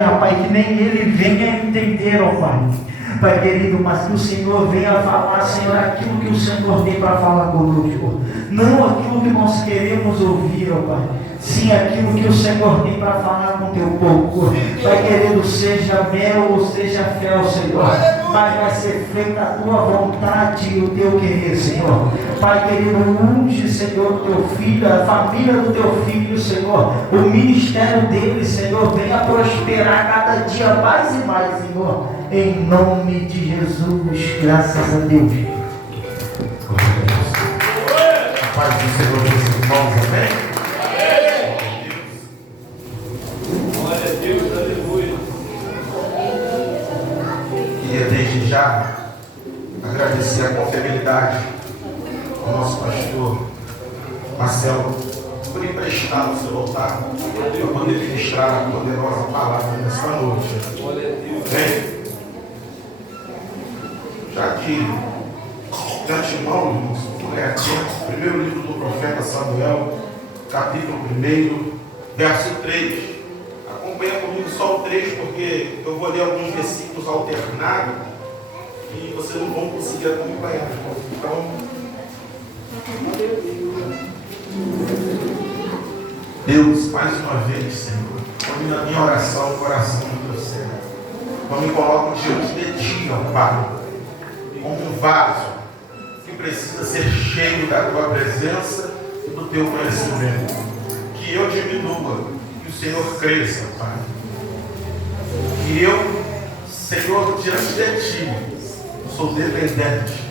Pai, que nem ele venha entender, ó Pai. Pai querido, mas que o Senhor venha falar, Senhor, aquilo que o Senhor tem para falar conosco. Não aquilo que nós queremos ouvir, ó Pai. Sim, aquilo que o Senhor tem para falar com o teu povo. Pai querido, seja mel ou seja fel, Senhor. Mas vai ser feita a tua vontade e o teu querer, Senhor. Pai querido, unge, Senhor, o teu filho, a família do teu filho, Senhor. O ministério dele, Senhor, venha prosperar cada dia mais e mais, Senhor. Em nome de Jesus, graças a Deus. Glória a Deus. A paz do Senhor, meus irmãos, amém? Glória a Deus, aleluia. Queria desde já agradecer a confiabilidade ao nosso pastor Marcelo por emprestar o seu altar para poder ministrar a poderosa palavra nesta noite. Glória a Deus. Bem, já que de antemão, irmãos, primeiro livro do profeta Samuel, capítulo 1, verso 3. Acompanha comigo só o 3, porque eu vou ler alguns versículos alternados e vocês não vão conseguir acompanhar. Então, Deus, mais uma vez, Senhor, põe na minha oração o coração do teu servo. Eu me coloco diante de ti, ó Pai, como um vaso que precisa ser cheio da tua presença e do teu conhecimento. Que eu diminua, que o Senhor cresça, Pai. Que eu, Senhor, diante de ti, sou dependente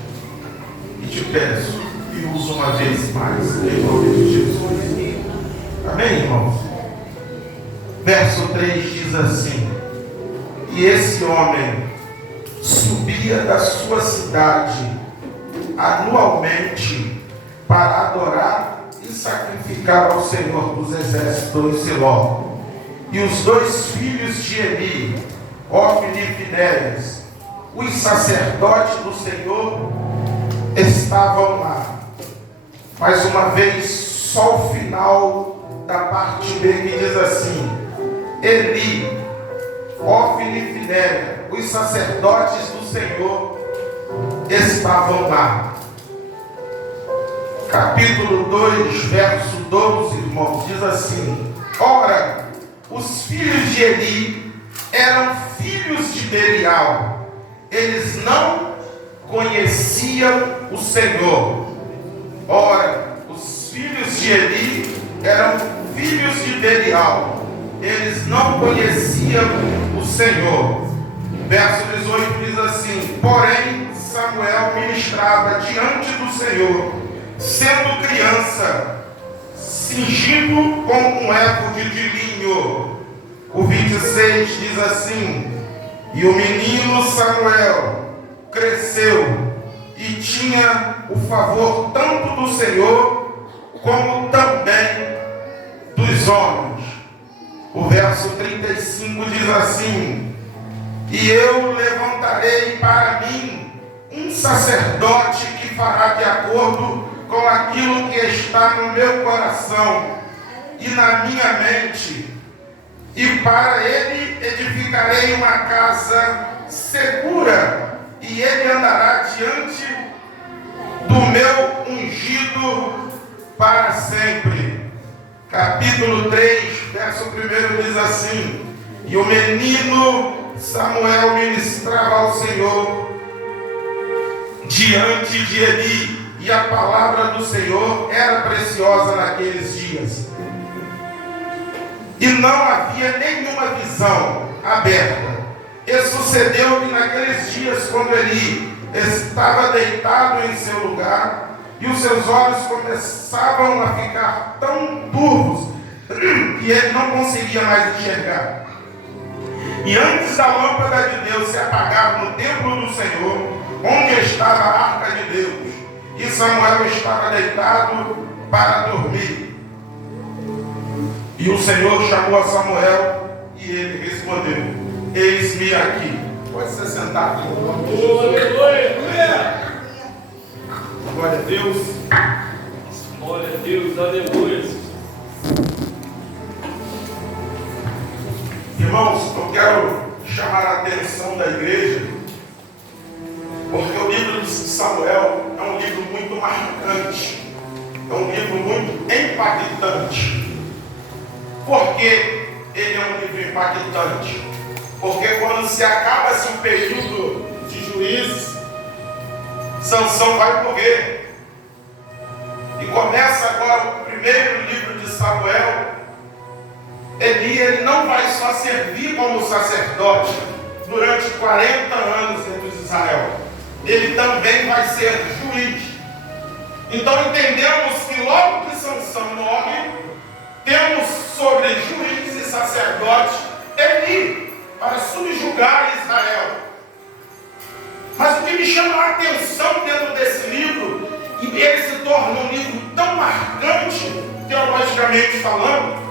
e te peço e uso uma vez mais, em nome de Jesus. Amém, irmãos? Verso 3 diz assim: e esse homem subia da sua cidade anualmente para adorar e sacrificar ao Senhor dos Exércitos em Siló. E os dois filhos de Eli, Ofni e Finéias, os sacerdotes do Senhor, estavam lá. Mais uma vez, só o final da parte B que diz assim: Eli, Ofni e Finéias, os sacerdotes do Senhor, estavam lá. Capítulo 2, verso 12, irmãos, diz assim: ora, os filhos de Eli eram filhos de Belial. Eles não conheciam o Senhor. Ora, os filhos de Eli eram filhos de Belial. Eles não conheciam o Senhor. Verso 18 diz assim: porém, Samuel ministrava diante do Senhor, sendo criança, cingido com um éfode de linho. O 26 diz assim: e o menino Samuel cresceu e tinha o favor tanto do Senhor como também dos homens. O verso 35 diz assim: e eu levantarei para mim um sacerdote que fará de acordo com aquilo que está no meu coração e na minha mente, e para ele edificarei uma casa segura, e ele andará diante do meu ungido para sempre. Capítulo 3, verso 1 diz assim: e o menino Samuel ministrava ao Senhor diante de Eli, e a palavra do Senhor era preciosa naqueles dias. E não havia nenhuma visão aberta. E sucedeu que naqueles dias, quando Eli estava deitado em seu lugar, e os seus olhos começavam a ficar tão turvos que ele não conseguia mais enxergar. E antes da lâmpada de Deus se apagar no templo do Senhor, onde estava a arca de Deus, e Samuel estava deitado para dormir. E o Senhor chamou a Samuel, e ele respondeu: eis-me aqui. Pode se sentar aqui. Glória a Deus. Glória a Deus, aleluia. Eu Irmãos, eu quero chamar a atenção da igreja, porque o livro de Samuel é um livro muito marcante, é um livro muito impactante. Por que ele é um livro impactante? Porque quando se acaba esse período de juízes, Sansão vai morrer. E começa agora o primeiro livro de Samuel. Ele não vai só servir como sacerdote durante 40 anos entre os Israel. Ele também vai ser juiz. Então entendemos que logo que Sansão morre, temos sobre juízes e sacerdotes Eli para subjugar Israel. Mas o que me chama a atenção dentro desse livro, e ele se torna um livro tão marcante, teologicamente falando,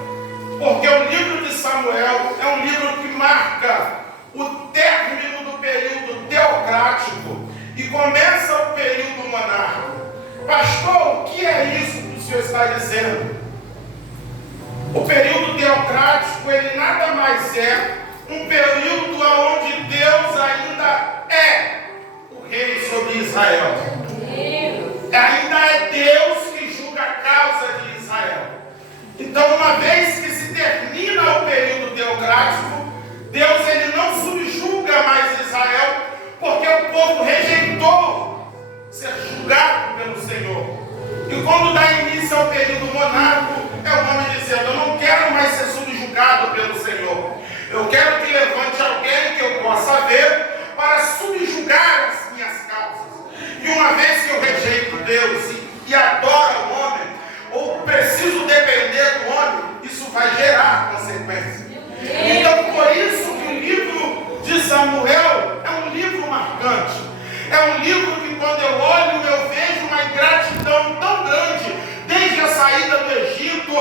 porque o livro de Samuel é um livro que marca o término do período teocrático e começa o período monárquico. Pastor, o que é isso que o senhor está dizendo? O período teocrático, ele nada mais é um período onde Deus ainda é o rei sobre Israel. Ainda é Deus que julga a causa de Israel. Então, uma vez que se termina o período teocrático, Deus ele não subjuga mais Israel, porque o povo rejeitou ser julgado pelo Senhor. E quando dá início ao período monárquico, é o homem dizendo: eu não quero mais ser subjugado pelo Senhor. Eu quero que levante alguém que eu possa ver para subjugar as minhas causas. E uma vez que eu rejeito Deus e adoro o homem, ou preciso depender do homem, isso vai gerar consequências. Então, por isso que o livro de Samuel é um livro marcante. É um livro que, quando eu olho, eu vejo uma ingratidão tão grande, desde a saída do Egito,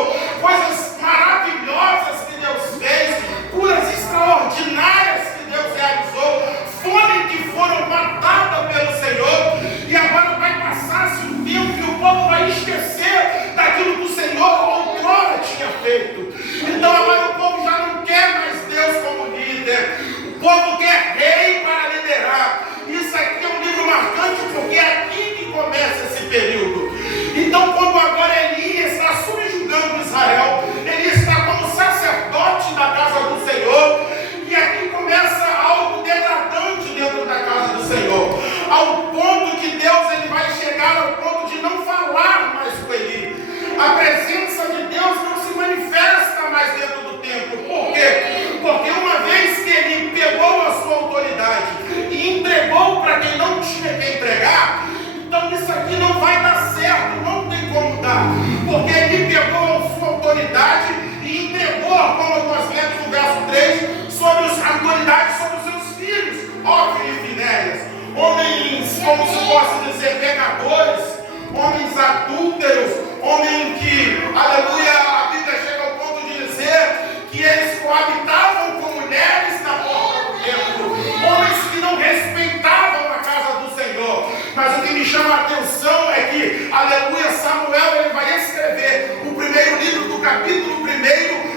coisas maravilhosas que Deus fez, curas extraordinárias que Deus realizou, fome que foram matadas pelo Senhor, e agora vai passar-se um tempo que o povo vai esquecer daquilo que o Senhor outrora tinha feito. Então agora o povo já não quer mais Deus como líder, o povo quer rei para liderar. Isso aqui é um livro marcante, porque é aqui que começa esse período. Então, quando agora Elias está subjugando Israel, ele está como sacerdote da casa do Senhor, e aqui começa algo degradante dentro da casa do Senhor, ao ponto que Deus ele vai chegar ao ponto de não falar mais com Eli. A presença de Deus não se manifesta mais dentro do templo. Por quê? Porque uma vez que ele pegou a sua autoridade e entregou para quem não tinha que entregar, então isso aqui não vai dar certo, não tem como dar. Porque ele pegou a sua autoridade e entregou, como nós lemos no verso 3, sobre a autoridade sobre os seus filhos, Ofni e Finéias, homens, como se possa dizer, pecadores, homens adúlteros, homens que, aleluia, a Bíblia chega ao ponto de dizer que eles coabitavam com mulheres na porta do templo, homens que não respeitavam a casa do Senhor. Mas o que me chama a atenção é que, aleluia, Samuel ele vai escrever o primeiro livro do capítulo 1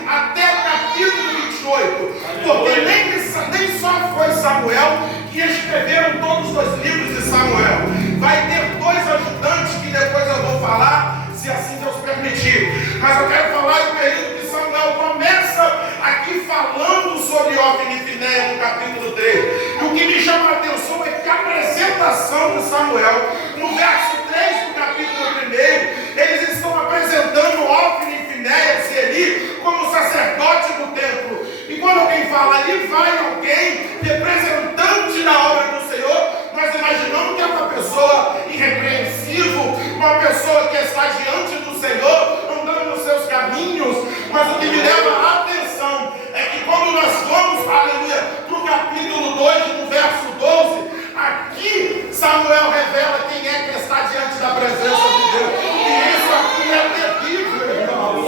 até o capítulo 28, porque nem só foi Samuel que escreveram todos os dois livros de Samuel. Vai ter dois ajudantes que depois eu vou falar, se assim Deus permitir. Mas eu quero falar do período que Samuel começa aqui falando sobre Ofni e Finéias no capítulo 3. E o que me chama a atenção é que a apresentação de Samuel, no verso 3 do capítulo 1, eles estão apresentando Ofni e Finéias e Eli como sacerdote do templo. E quando alguém fala ali, vai alguém representante da obra do Senhor, nós imaginamos que é uma pessoa irrepreensível, uma pessoa que está diante do Senhor, andando nos seus caminhos. Mas o que me leva a atenção é que quando nós vamos, aleluia, para o capítulo 2, no verso 12, aqui Samuel revela quem é que está diante da presença de Deus. E isso aqui é terrível, irmão.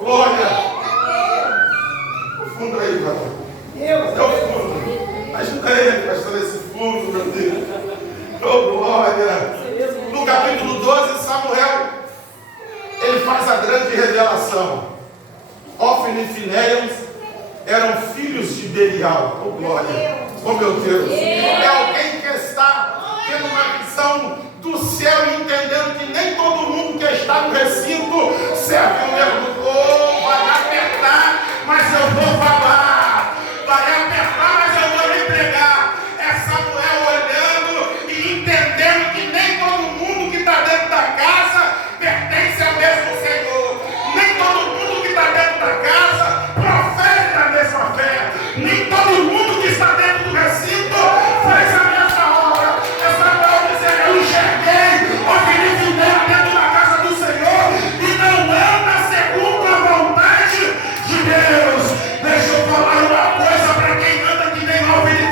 Glória. Fundo aí, pastor. Até o fundo. Ajuda ele, pastor, esse fundo, meu Deus. Oh, glória. No capítulo 12, Samuel, ele faz a grande revelação. Ofni e Finéias eram filhos de Belial. Oh glória! Oh meu Deus! É alguém que está tendo uma visão do céu e entendendo que nem todo mundo que está no recinto serve o mesmo. Oh, vai apertar, mas eu vou falar. Vai apertar, mas eu vou lhe entregar. É Samuel olhando e entendendo que nem todo mundo que está dentro da casa pertence ao mesmo Senhor. Nem todo mundo que está dentro da casa profere da mesma fé. Nem todo mundo que está dentro do recinto faz a mesma obra. É Samuel dizendo: eu enxerguei o Filipe dentro da casa do Senhor e não anda segundo a vontade de Deus. Deixa eu falar uma coisa para quem anda que nem uma Filipe,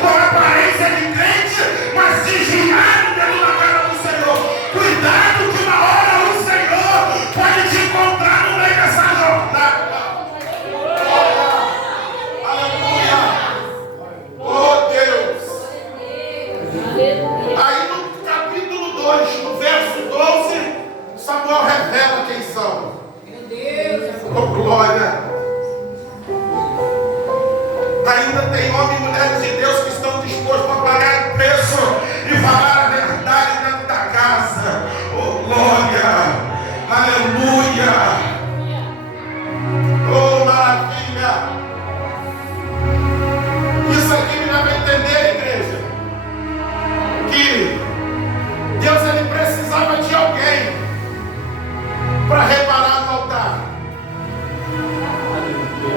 com aparência de crente, mas desviado dentro da casa do Senhor. Cuidado que uma hora o Senhor pode te encontrar no meio dessa jornada. Aleluia! Oh Deus! Aí no capítulo 2, no verso 12, Samuel revela quem são. Oh glória! Ainda tem homens e mulheres de Deus que estão dispostos a pagar o preço e falar a verdade dentro da casa. Oh glória! Aleluia! Oh maravilha! Isso aqui me leva a entender, igreja, que Deus ele precisava de alguém para reparar no altar.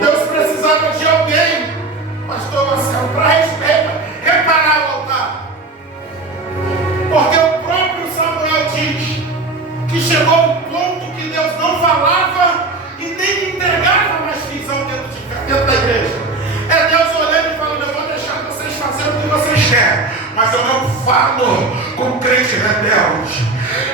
Deus precisava de alguém, pastor Marcelo, para reparar o altar. Porque o próprio Samuel diz que chegou um ponto que Deus não falava e nem entregava mais visão dentro da igreja. É Deus olhando e falando: eu vou deixar vocês fazerem o que vocês querem, mas eu não falo com crente rebelde.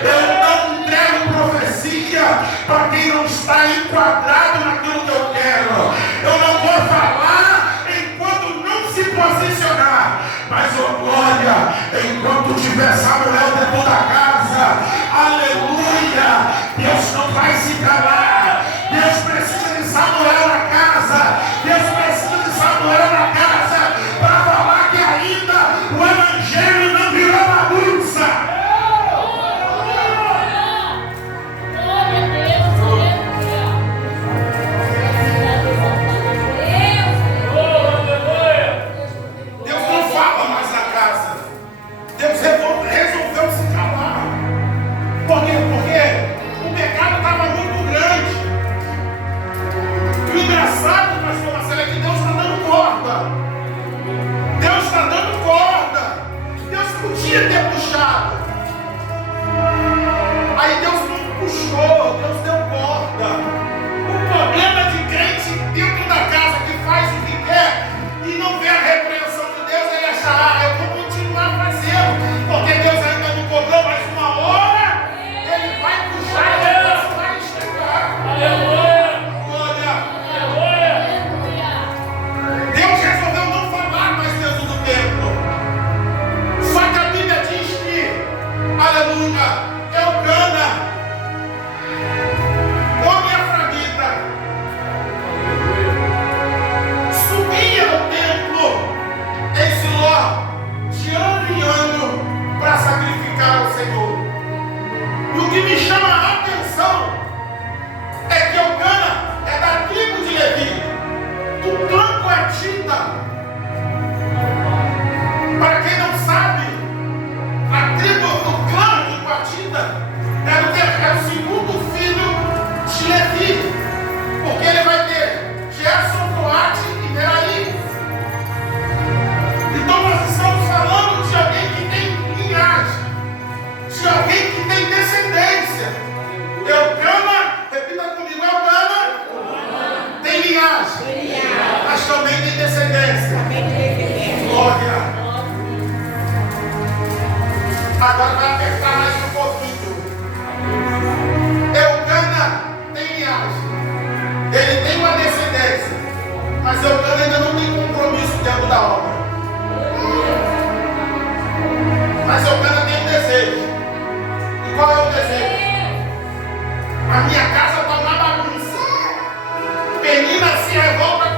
Eu não entrego profecia para quem não está enquadrado naquilo que eu quero. Eu não vou falar enquanto não se posicionar. Mas, oh glória, enquanto tiver Samuel dentro da casa, aleluia, Deus não vai se calar. Deus precisa de Samuel na casa. Deus precisa de Samuel na casa para falar que ainda o evangelho não virou bagunça. Deus não fala mais na casa. Deus resolveu se calar. Por quê? Porque o pecado estava muito grande. E o engraçado, pastor Marcelo, é que Deus está dando corda. Deus está dando corda. Deus podia ter puxado. Aí Deus não puxou, Deus deu corda. O problema de crente dentro da casa que faz o que quer e não vê a repreensão de Deus, ele acha: eu vou continuar fazendo, porque Deus ainda não cobrou, mas uma hora ele vai puxar e Deus vai chegar. Deus resolveu não falar mais dentro do templo. Só que a Bíblia diz que, aleluia, Elcana, homem afrodita, subia ao templo em Siló de ano em ano para sacrificar ao Senhor. E o que me chama a atenção é que Elcana é da tribo de Levi, do clã coatita. Para quem não sabe, a tribo do clã de Coatita era o segundo filho de Levi, porque ele vai ter Gerson, Coate e Meraí. Então nós estamos falando de alguém que tem linhagem, de alguém que tem descendência. Elcana, repita comigo: Elcana tem linhagem, mas também tem descendência. Glória. Agora vai apertar mais um pouquinho. Elcana tem linhagem, ele tem uma descendência, mas Elcana ainda não tem compromisso dentro da obra. Mas Elcana tem um desejo. E qual é o desejo? A minha casa está uma bagunça. Penina se revolta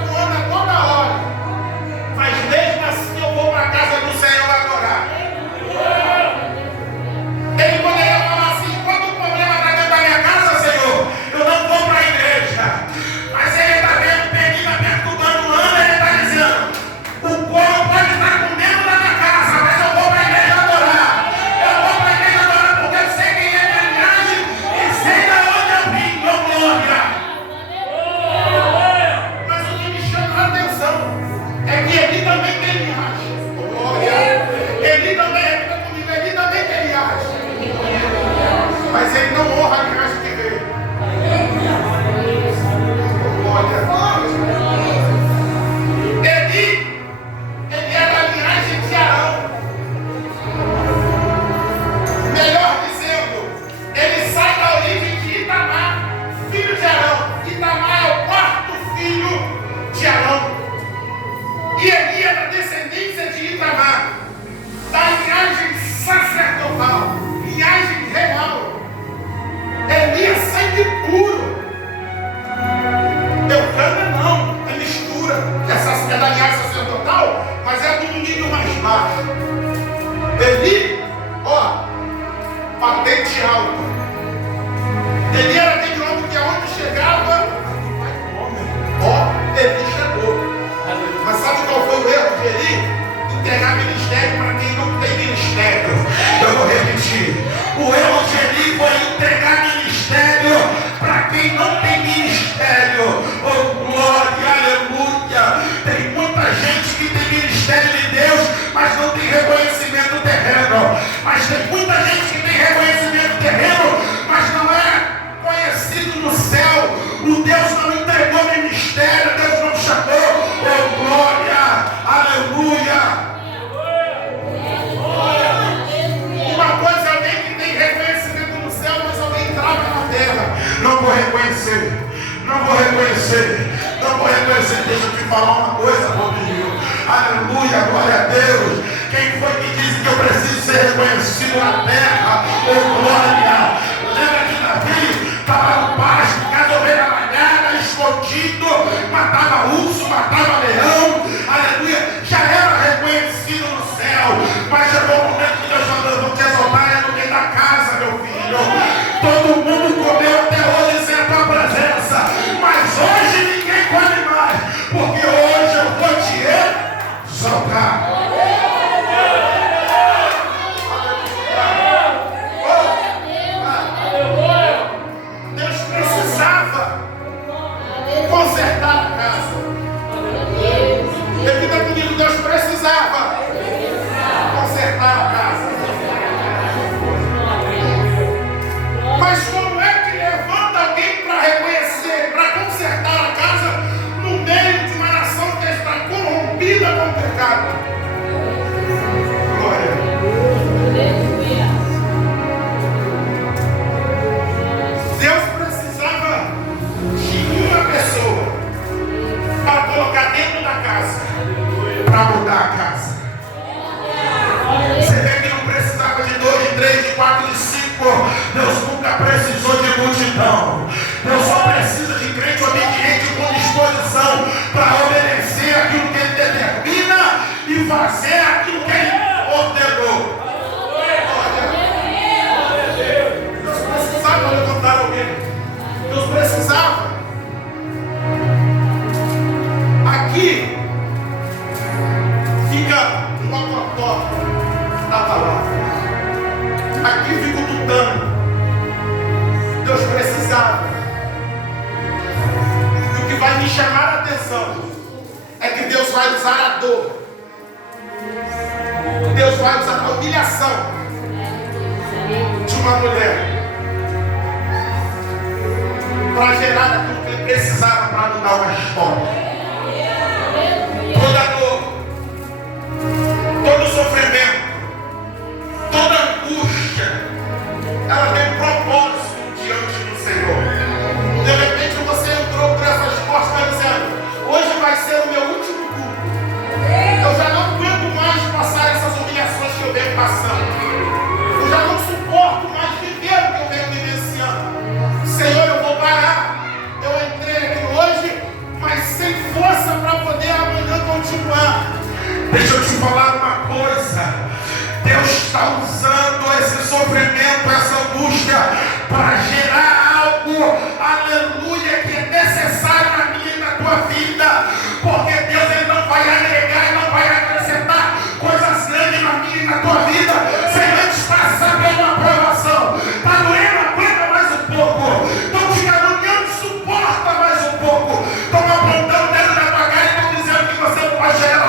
falar uma coisa, Rodrigo. Aleluia, glória a Deus. Quem foi que disse que eu preciso ser reconhecido na terra? Oh, glória. Lembra que Davi estava no pasto, cada ovelha malhada, escondido, matava urso, matava leão. Aleluia. Já era reconhecido no céu. Mas chegou o momento que Deus falou: eu vou te exaltar no meio da casa, meu filho. Todo mundo comeu até hoje sem a tua presença. Mas hoje ninguém come mais. Porque hoje eu vou te exaltar. Deus precisava consertar a casa. Repita comigo: Deus precisava consertar a casa. Mas como é que levanta alguém para reconhecer, para consertar a casa no meio de uma nação que está corrompida com o pecado? Glória. Deus precisava de uma pessoa para colocar dentro da casa, para mudar a casa. Você vê que não precisava de 2, de 3, de 4, de 5. Deus nunca precisou de multidão. Deus só precisa de crente obediente com disposição para obedecer aquilo que Ele determina e fazer aquilo que Ele ordenou. Deus precisava levantar alguém. Deus precisava. Aqui fica o mocotó da palavra. Aqui fica o tutano. Deus precisava. E o que vai me chamar a atenção é que Deus vai usar a dor. Deus vai usar a humilhação de uma mulher para gerar aquilo que Ele precisava para mudar uma história. Toda dor, todo sofrimento, toda angústia, ela tem um propósito diante do Senhor. De repente você entrou por essas portas dizendo: hoje vai ser o meu último culto. Eu já não aguento mais passar essas humilhações que eu venho passando. Eu já não suporto mais viver o que eu venho vivenciando. Senhor, eu vou parar. Eu entrei aqui hoje, mas sem força para poder amanhã continuar. Deixa eu te falar uma coisa. Deus está usando esse sofrimento, essa angústia, para gerar algo, aleluia, que é necessário na minha e na tua vida. Porque Deus, Ele não vai agregar e não vai acrescentar coisas grandes na minha e na tua vida sem antes passar por uma aprovação. Está doendo? Aguenta mais um pouco. Estão te caluniando? Suporta mais um pouco. Estão apontando dentro da tua cara e estão dizendo que você não vai chegar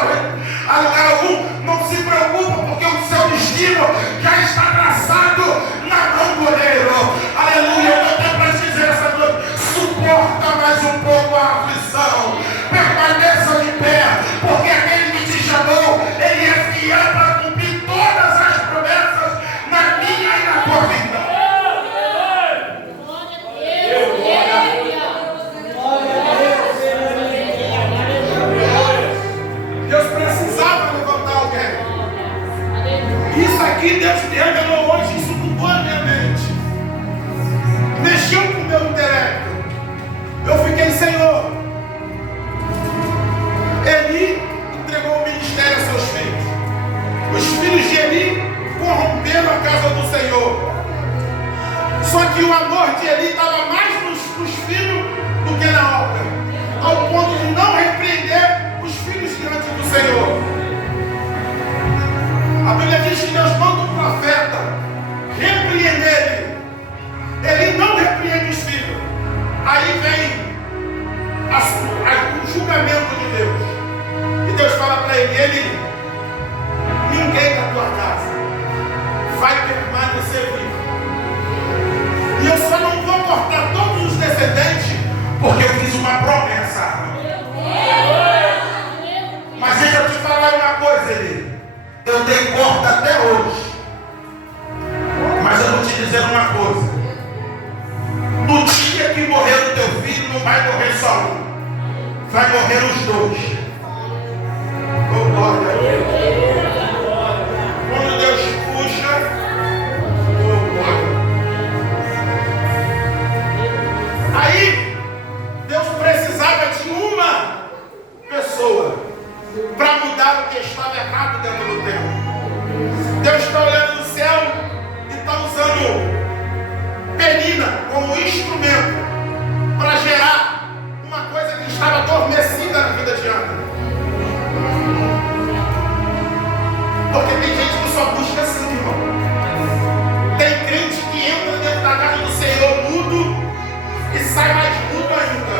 a lugar algum. Não se preocupa, porque o seu destino já está traçado na mão do goleiro. Aleluia. Eu vou até para te dizer essa noite: suporta mais um pouco a aflição. Permaneça de pé, porque aquele que te chamou, Ele é fiel para cumprir todas as promessas na minha e na tua vida. Deus precisava levantar alguém. Isso aqui Deus me revelou hoje, isso mudou a minha mente. Mexeu com o meu intelecto. Eu fiquei: Senhor, Eli entregou o ministério a seus filhos. Os filhos de Eli corromperam a casa do Senhor. Só que o amor de Eli estava mais nos filhos do que na obra, ao ponto de não repreender os filhos diante do Senhor. A Bíblia diz que Deus manda um profeta repreender ele. Ele não repreende os filhos. Aí vem o julgamento de Deus. E Deus fala para ele: ninguém da tua casa vai permanecer vivo. E eu só não vou cortar todos os descendentes, porque eu fiz uma promessa. Mas deixa eu te falar uma coisa, Eli. Eu dei corda até hoje. Mas eu vou te dizer uma coisa: no dia que morrer o teu filho, não vai morrer só um, vai morrer os dois. Oh, glória a Deus. Quando Deus puxa, oh, glória. Aí, Deus precisava de uma pessoa para mudar o que estava errado dentro do templo. Deus está olhando no céu e está usando Penina como instrumento para gerar uma coisa que estava adormecida na vida de Ana. Porque tem gente que só busca assim, irmão. Tem crente que entra dentro da casa do Senhor mudo e sai mais mudo ainda.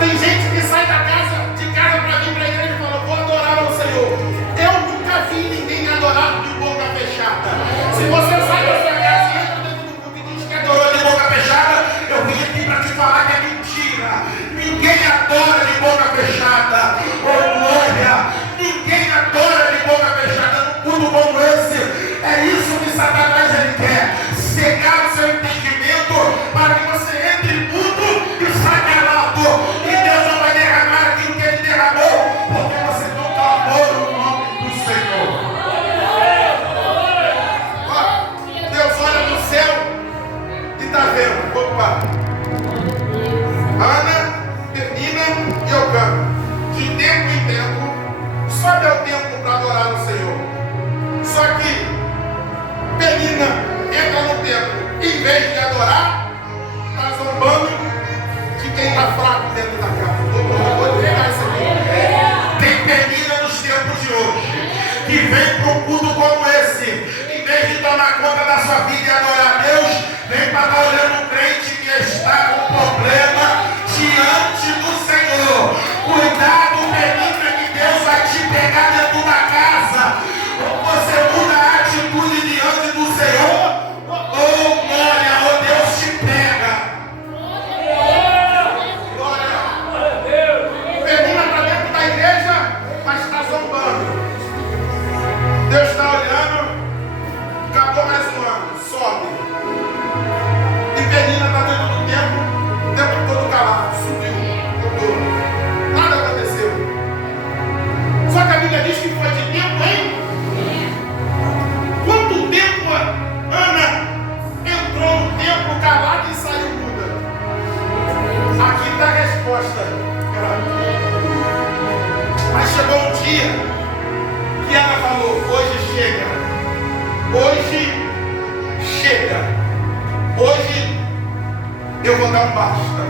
Tem gente que sai de casa para vir para a igreja e fala, vou adorar ao Senhor. Eu nunca vi ninguém adorar de boca fechada. Se você sai da sua casa e entra dentro do culto e diz que adorou de boca fechada, eu vim aqui para te falar que é mentira. Ninguém adora de boca fechada. Oh, glória! Ninguém adora de boca fechada num culto como esse. É isso que Satanás ele quer. Cegar o seu entendimento para que você entre mudo e saia calado. E Deus não vai derramar aquilo que ele derramou, porque você não clamou o nome do Senhor. Ó, Deus olha no céu e está vendo. Opa! Ana, Penina e Eucana. De tempo em tempo, só deu tempo para adorar o Senhor. Só que Penina entra no templo, em vez de adorar, está zombando de quem está fraco dentro da casa. Vou pegar isso aqui. Tem Penina nos tempos de hoje, que vem para um culto como esse, em vez de tomar conta da sua vida e adorar a Deus, vem para estar olhando um crente que está com problema diante do Senhor. Cuidado, Penina, que Deus vai te pegar dentro da casa. Ou você muda a atitude diante do Senhor, oh glória, oh Deus te pega. Glória. Penina está dentro da igreja, mas está zombando. Deus está olhando, acabou mais um ano, sobe. E Penina está dentro do templo, o tempo todo calado, subiu, mudou. Nada aconteceu. Só que a Bíblia diz que foi de tempo em quanto tempo Ana entrou no templo calada e saiu muda? Aqui está a resposta. Mas chegou um dia que ela falou, hoje chega. Hoje chega. Hoje eu vou dar um basta.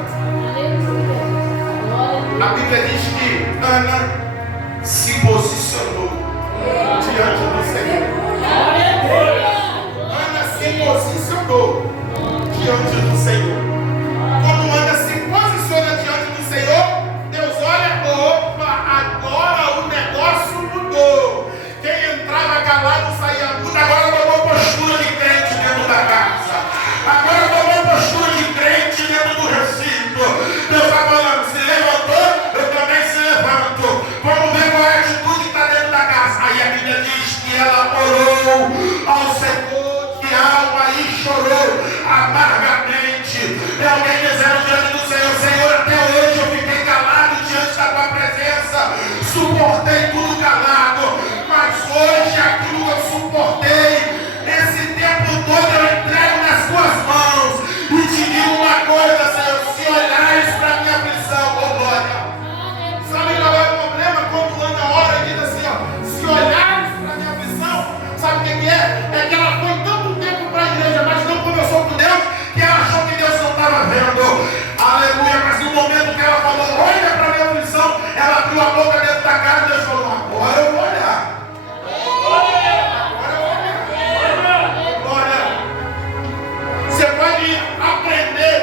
A Bíblia diz que Ana se posicionou diante do Senhor. Ana se posicionou diante do Senhor. Quando Ana se posiciona diante do Senhor, Deus olha, opa, agora o negócio mudou. Quem entrava calado saía mudo, agora tomou postura de crente dentro da casa. Agora tomou postura de crente dentro do recinto. Deus está falando, se levantou, eu também se levanto. Vamos ver qual é a atitude que está dentro da casa. Aí a Bíblia diz que ela orou ao Senhor de alma e chorou amargamente. É alguém dizendo diante do Senhor, Senhor, até hoje eu fiquei calado diante da tua presença, suportei tudo calado, mas hoje aquilo que eu suportei, esse tempo todo eu entrego nas tuas mãos e te digo uma coisa, Senhor, se olhares para a minha aflição, oh glória. Sabe qual é o problema? Quando Ana ora e diz assim, ó, se olhares para a minha aflição, sabe o que é? É que ela foi tanto tempo para a igreja, mas não começou com Deus, que ela achou que Deus não estava vendo. Aleluia, mas no momento que ela falou, olha para a minha aflição, ela abriu a boca dentro da casa e Deus falou, agora eu vou olhar. Você pode aprender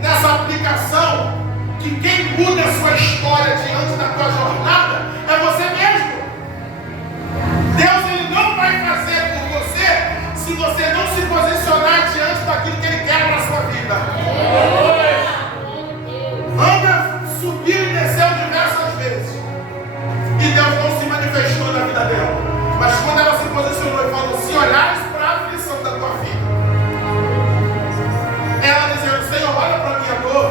nessa aplicação que quem muda a sua história diante da tua jornada é você mesmo. Deus ele não vai fazer por você se você não se posicionar diante daquilo que Ele quer para a sua vida. Ana subiu e desceu diversas vezes e Deus não se manifestou na vida dela. Mas quando ela se posicionou e falou, se olhares para a aflição da tua vida, ela dizendo, Senhor, olha para a minha dor.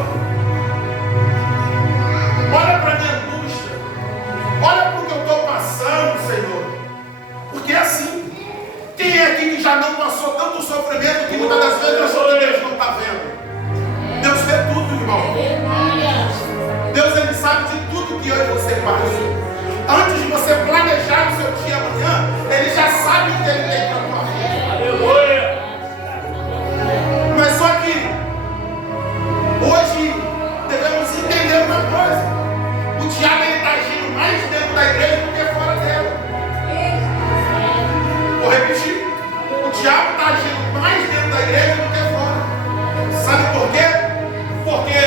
Deus, Ele sabe de tudo que eu e você faz. Antes de você planejar o seu dia amanhã, Ele já sabe o que Ele tem para a tua vida. Aleluia. Mas só que hoje devemos entender uma coisa: o diabo está agindo mais dentro da igreja do que fora dela. Vou repetir: o diabo está agindo mais dentro da igreja do que fora. Sabe por quê? Porque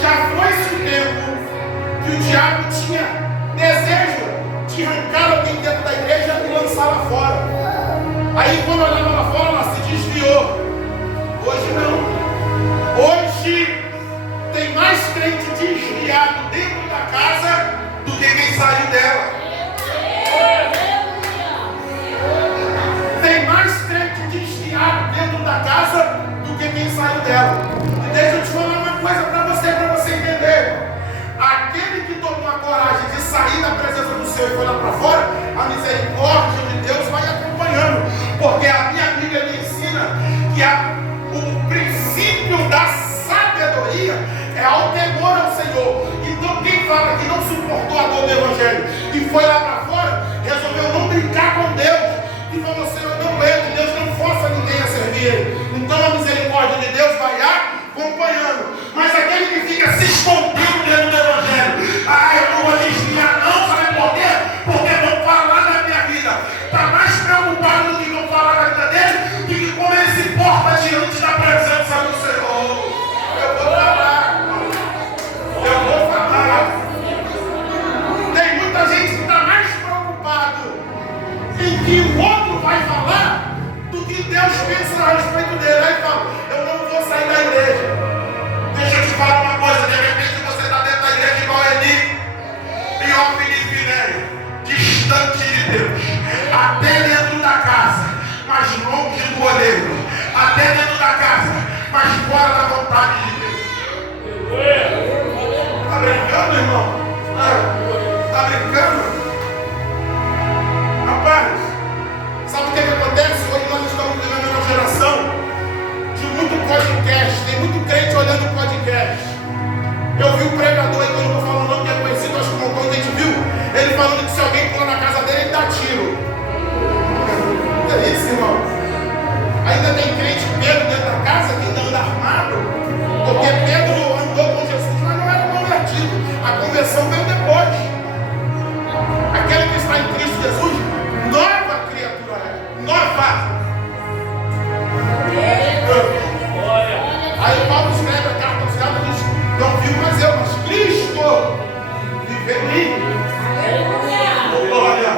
já foi-se o tempo que o diabo tinha desejo de arrancar alguém dentro da igreja e lançá-la fora. Aí quando olhava lá fora, ela se desviou. Hoje não. Hoje tem mais crente desviado dentro da casa do que quem saiu dela. Tem mais crente desviado dentro da casa do que quem saiu dela. E deixa eu te falar uma coisa para você entender. Aquele que tomou a coragem de sair da presença do Senhor e foi lá para fora, a misericórdia de Deus vai acompanhando. Porque a minha Bíblia me ensina que o princípio da sabedoria é ao temor ao Senhor. Então quem fala que não suportou a dor do Evangelho e foi lá para fora, resolveu não brincar com Deus e falou: Senhor, não entre, Deus não força ninguém a servir Ele. Então a misericórdia de Deus vai acompanhando. Mas aquele que fica se escondendo dentro do Evangelho, eu não vou desviar não, sabe por quê? Porque vão falar da minha vida. Está mais preocupado do que vão falar da vida dele, do que como ele se porta diante da presença do Senhor. Eu vou falar, irmão. Eu vou falar. Tem muita gente que está mais preocupado em que o outro vai falar do que Deus pensa a respeito dele. Aí fala: eu não vou sair da igreja. Deixa eu te falar uma coisa: de repente você está dentro da igreja igual Eli, em Ofni e Finéia, distante de Deus, até dentro da casa, mas longe do olheiro, até dentro da casa, mas fora da vontade de Deus. Está brincando, irmão? Está brincando? Rapaz, sabe o que acontece? Hoje nós estamos vivendo uma geração de muito podcast. Tem muito crente olhando o podcast. Eu vi um pregador aí, que eu não vou falar o nome, que é conhecido, acho que um montão de gente viu, ele falando que se alguém pula na casa dele, ele dá tiro. É isso, irmão. Ainda tem crente Pedro dentro da casa que ainda anda armado, porque Pedro andou com Jesus, mas não era convertido. A conversão veio depois. Aquele que está em Cristo Jesus, nova criatura é. Nova. Aí Paulo escreve a carta aos Gálatas e diz: não vivo mais eu, mas Cristo vive em mim. Glória.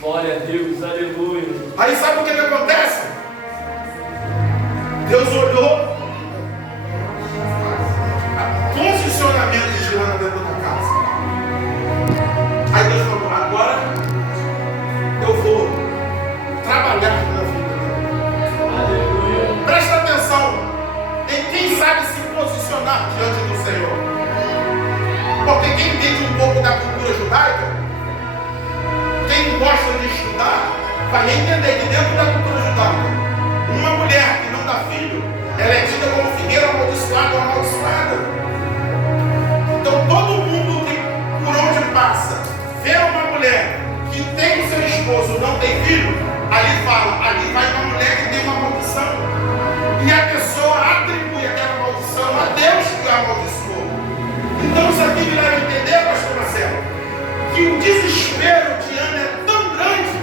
Glória a Deus, aleluia. Aí sabe o que acontece? Deus olhou o posicionamento de Joana dentro da casa. Aí Deus falou: agora eu vou trabalhar na vida dela. Aleluia. Presta atenção em quem sabe se posicionar diante do Senhor. Porque quem entende um pouco da cultura judaica, quem gosta de estudar, vai entender que dentro da cultura judaica, uma mulher que não dá filho, ela é tida como figueira amaldiçoada ou amaldiçoada. Então todo mundo que por onde passa, vê uma mulher que tem o seu esposo, não tem filho, ali fala: ali vai uma mulher que tem uma maldição. E a pessoa atribui aquela maldição a Deus que a amaldiçoou. Então isso aqui me leva a entender, pastor Marcelo, que o desespero de Ana é tão grande,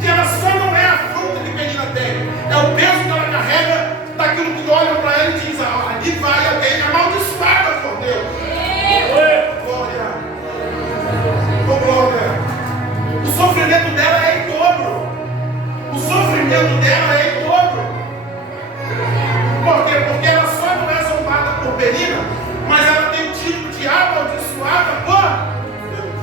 que ela só não é a fruta que Penina tem. É o peso que ela carrega daquilo que olham para ela e dizem: ali vai alguém amaldiçoada por Deus. Glória. Oh, glória. O sofrimento dela é em dobro. O sofrimento dela é em dobro. Por quê? Porque ela só não é zombada por Penina, mas ela tem o título de amaldiçoada por Deus.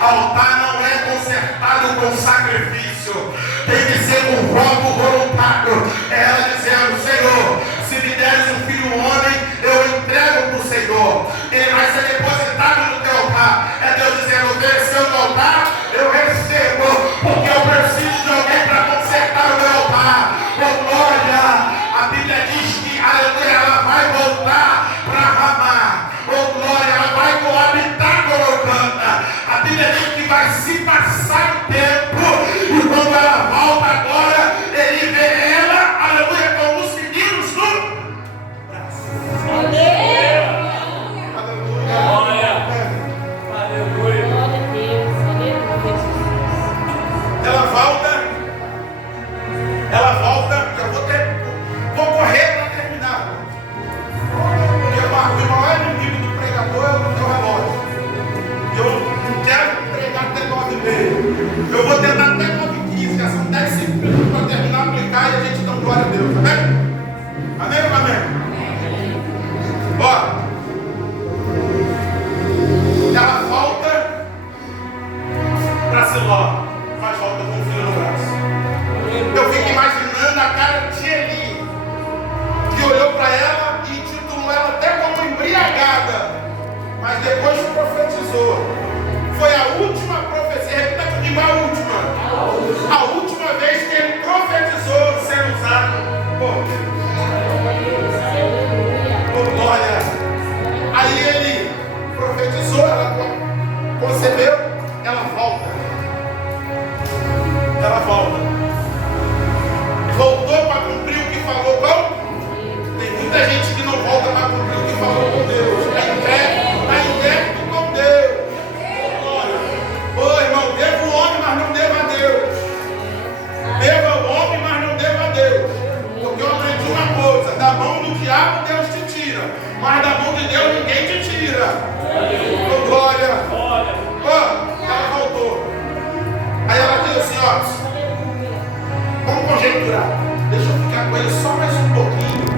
Altar não é consertado com sacrifício, tem que ser com voto voluntário. É ela dizendo: Senhor, se me deres um filho homem, eu entrego para o Senhor, ele vai ser depositado no teu altar. É Deus dizendo: ofereceu no altar, eu recebo, porque eu preciso de alguém para consertar o meu altar. Oh glória! A Bíblia diz que, aleluia, ela vai voltar para Ramá. Oh glória, ela vai coabitar com Golgota. A Bíblia diz que vai se passar o tempo, e quando ela volta agora, ele vê ela, aleluia, com os meninos no braço. Aleluia. Aleluia. Aleluia. Glória a Deus, aleluia, Jesus. Ela volta, vou correr para terminar. Porque o maior inimigo do pregador é o teu relógio. Eu não quero pregar até 9h30. Eu vou tentar até 9h15, já são 10 segundos para terminar, aplicar e a gente dá glória a Deus, amém? Amém ou amém? Ó, ela volta para Siló, mas volta com o filho no braço. Eu fico imaginando a cara de Eli, que olhou para ela e titulou ela até como embriagada, mas depois profetizou. Foi a última profecia, repita comigo, a última vez que ele profetizou sendo usado por Deus. Oh, glória! Aí ele profetizou, ela concebeu, ela volta. Voltou para cumprir o que falou com? Tem muita gente que não volta para cumprir o que falou com Deus. Está inquieto com Deus. Ô irmão, deva o homem, mas não deva a Deus. Deva o homem, mas não deva a Deus. Porque eu aprendi uma coisa: da mão do diabo Deus te tira, mas da mão de Deus ninguém te tira. Ô glória! Ela voltou. Aí ela diz assim: ó, vamos conjecturar. Deixa eu ficar com ele só mais um pouquinho.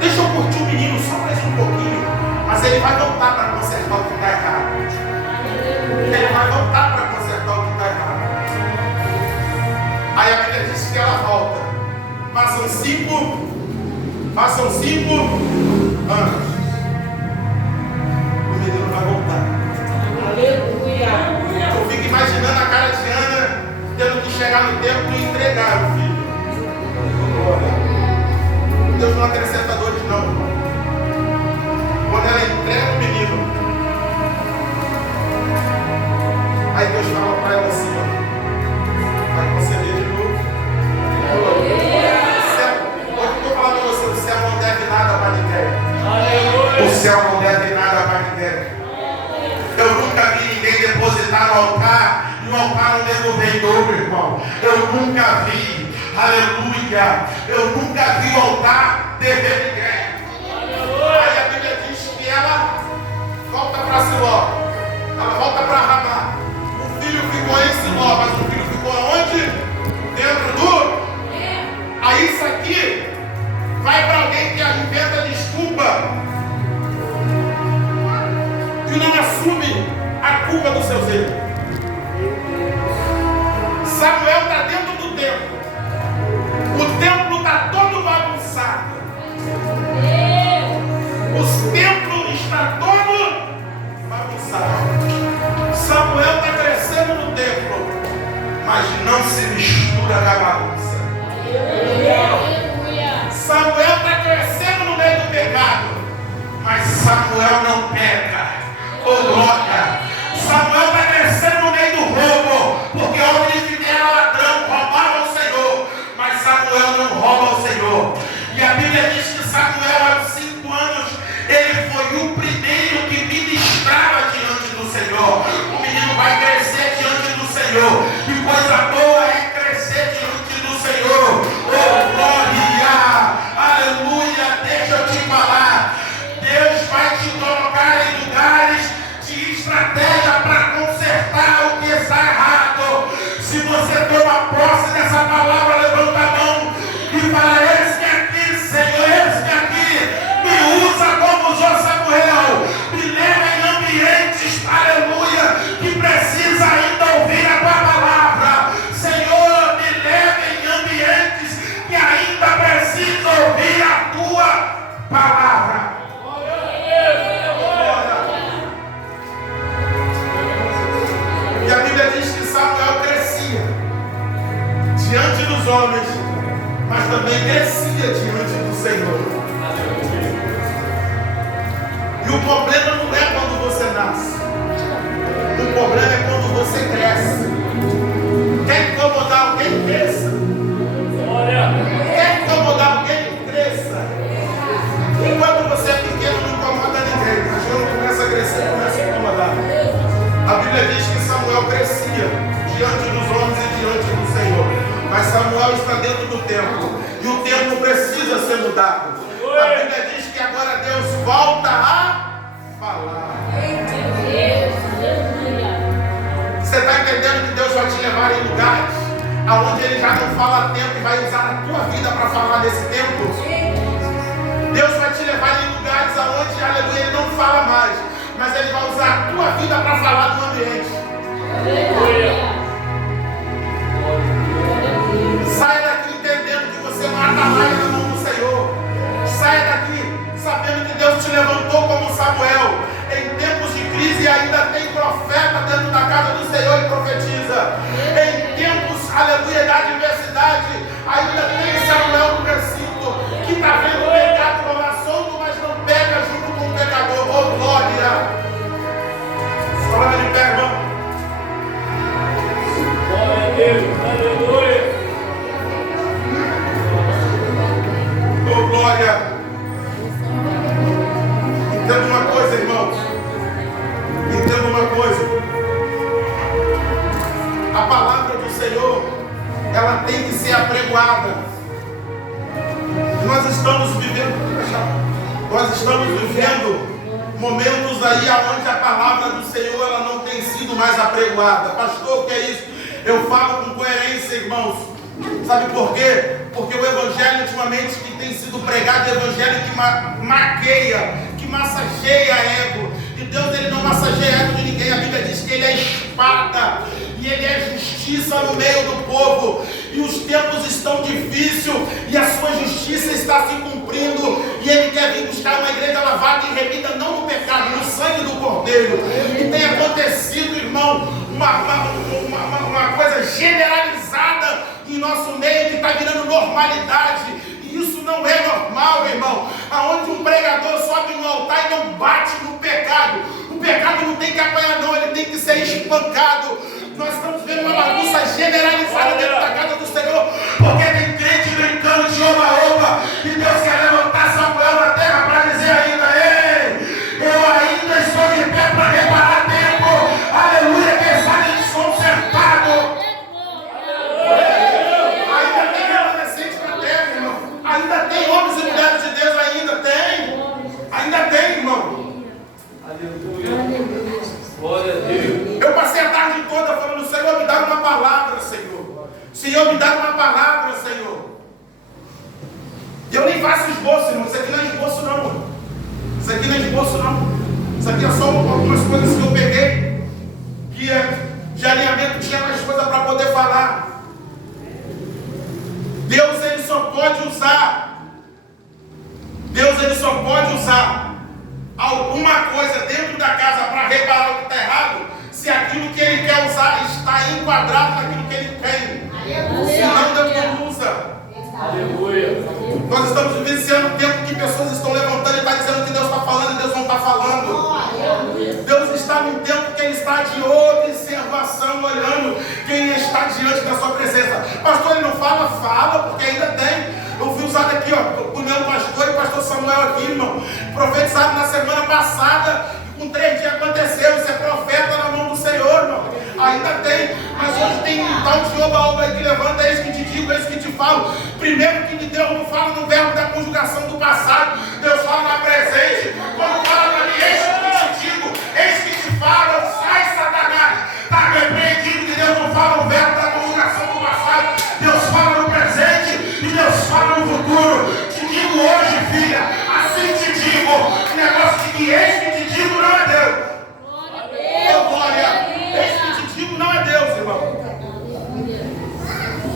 Deixa eu curtir o menino só mais um pouquinho. Mas ele vai voltar para consertar o que está errado. Ele vai voltar para consertar o que está errado. Aí a Bíblia diz que ela volta. Passam 5 anos. O menino vai voltar. Aleluia. Eu fico imaginando a cara de Ana tendo que chegar no templo e entregar o filho. Deus não acrescenta dores, não. Quando ela entrega o menino, aí Deus fala para ela assim: ó, vai conceder de novo. Hoje eu vou falar para você: o céu não deve nada para ninguém. O céu não deve nada para ninguém. Eu nunca vi ninguém depositar no altar e o altar não devolver em dobro, irmão. Eu nunca vi, aleluia, eu nunca vi o altar dever ninguém. Aí a Bíblia diz que ela volta para Siló, ela volta para Ramá. O filho ficou em Siló, mas o filho ficou aonde? Dentro do... Aí isso aqui vai para alguém que inventa desculpa, que não assume a culpa dos seus erros. Samuel está dentro do templo. O templo está todo bagunçado. O templo está todo bagunçado. Samuel está crescendo no templo, mas não se mistura com a bagunça. Samuel está crescendo no meio do pecado, mas Samuel não peca. Oh glória! Samuel está crescendo no meio do roubo, porque homem de filho era ladrão, roubava o Senhor, mas Samuel não rouba o Senhor. E a Bíblia diz que Samuel, aos 5 anos, ele foi o primeiro que ministrava diante do Senhor. O menino vai crescer diante do Senhor, e coisa boa é crescer diante do Senhor. Oh glória! Aleluia! Deixa eu te falar, Deus vai te colocar em homens, mas também crescia diante do Senhor. E o problema não é quando você nasce. O problema é quando você cresce. Quer incomodar alguém? Cresça. Quer incomodar alguém? Cresça. Enquanto você é pequeno, não incomoda ninguém. Mas quando começa a crescer, começa a incomodar. A Bíblia diz que Samuel crescia diante dos homens e diante do Senhor. Mas Samuel está dentro do templo. E o templo precisa ser mudado. A Bíblia diz que agora Deus volta a falar. Você está entendendo que Deus vai te levar em lugares aonde Ele já não fala tempo e vai usar a tua vida para falar nesse tempo? Deus vai te levar em lugares aonde, aleluia, Ele não fala mais, mas Ele vai usar a tua vida para falar no ambiente. Saia daqui entendendo que você mata mais na mão do Senhor. Saia daqui sabendo que Deus te levantou como Samuel. Em tempos de crise ainda tem profeta dentro da casa do Senhor e profetiza. Em tempos, aleluia, da adversidade, ainda tem Samuel no recinto que está vendo o pecado rolar solto, mas não pega junto com o pecador. Oh, glória! Fala de pé, irmão. Glória a Deus, aleluia. Oh, glória! Entenda uma coisa, irmãos. Entenda uma coisa. A palavra do Senhor, ela tem que ser apregoada. Nós estamos vivendo momentos aí onde a palavra do Senhor ela não tem sido mais apregoada. Pastor, o que é isso? Eu falo com coerência, irmãos. Sabe por quê? Porque o evangelho ultimamente que tem sido pregado é o evangelho que maqueia, que massageia ego. E Deus ele não massageia ego de ninguém. A Bíblia diz que Ele é espada e Ele é justiça no meio do povo. E os tempos estão difíceis e a sua justiça está se cumprindo. E Ele quer vir buscar uma igreja lavada e remida não no pecado, no sangue do Cordeiro. E tem acontecido, irmão, uma coisa generalizada em nosso meio que está virando normalidade. E isso não é normal, irmão. Aonde um pregador sobe no altar e não bate no pecado. O pecado não tem que apanhar, não, ele tem que ser espancado. Nós estamos vendo uma bagunça generalizada dentro da casa do Senhor, porque tem crente brincando de oba-oba, e Deus quer levantar Samuel na terra para dizer ainda: ei, eu ainda estou de pé para reparar tempo, aleluia, que está desconcertado. Ainda tem remanescente na terra, irmão. Ainda tem homens e mulheres de Deus, ainda tem, irmão. Aleluia. Glória a Deus. Eu passei a tarde toda falando: Senhor, me dá uma palavra, Senhor. Senhor, me dá uma palavra, Senhor. E eu nem faço esboço, irmão. Isso aqui não é esboço, não. Isso aqui não é esboço, não. Isso aqui é só algumas coisas que eu peguei, que de alinhamento tinha mais coisa para poder falar. Deus, Ele só pode usar. Deus, Ele só pode usar alguma coisa dentro da casa para reparar o que está errado, se aquilo que Ele quer usar está enquadrado naquilo que Ele tem. Senão Deus não usa. Aleluia. Nós estamos vivenciando um tempo que pessoas estão levantando e estão dizendo que Deus está falando e Deus não está falando. Deus está num tempo que Ele está de observação, olhando quem está diante da sua presença. Pastor, ele não fala? Fala, porque ainda tem. Eu fui usado aqui, ó, com o meu pastor e o pastor Samuel aqui, irmão. Profetizado na semana passada, com 3 dias aconteceu. Isso é profeta na mão do Senhor, irmão. Ainda tem, mas hoje tem um tal de oba-oba aí que levanta: eis que te digo, eis que te falo. Primeiro que Deus não fala no verbo da conjugação do passado, Deus fala na presente. Quando fala para mim: eis que te digo, eis que te falo, sai, Satanás. Está repreendido que Deus não fala no verbo da conjugação do passado. Deus fala no presente e Deus fala no futuro. Te digo hoje, filha, assim te digo. O negócio de que eis que te digo não é Deus. Oh, glória! Eis que te digo não é Deus, irmão.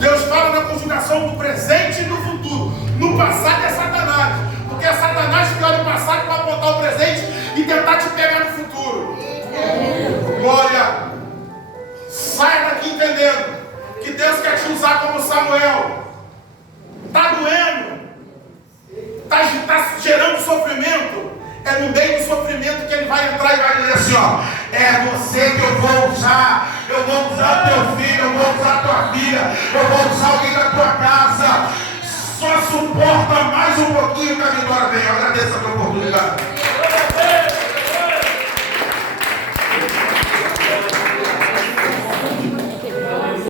Deus fala na conjugação do presente e do futuro. No passado é Satanás, porque é Satanás que olha o passado para apontar o presente e tentar te pegar no futuro. Glória! Saia daqui entendendo que Deus quer te usar como Samuel. Está doendo. Está gerando sofrimento. É no meio do sofrimento que ele vai entrar e vai dizer assim, ó, é você que eu vou usar teu filho, eu vou usar tua filha, eu vou usar alguém da tua casa. Só suporta mais um pouquinho que a vitória vem. Eu agradeço a tua oportunidade.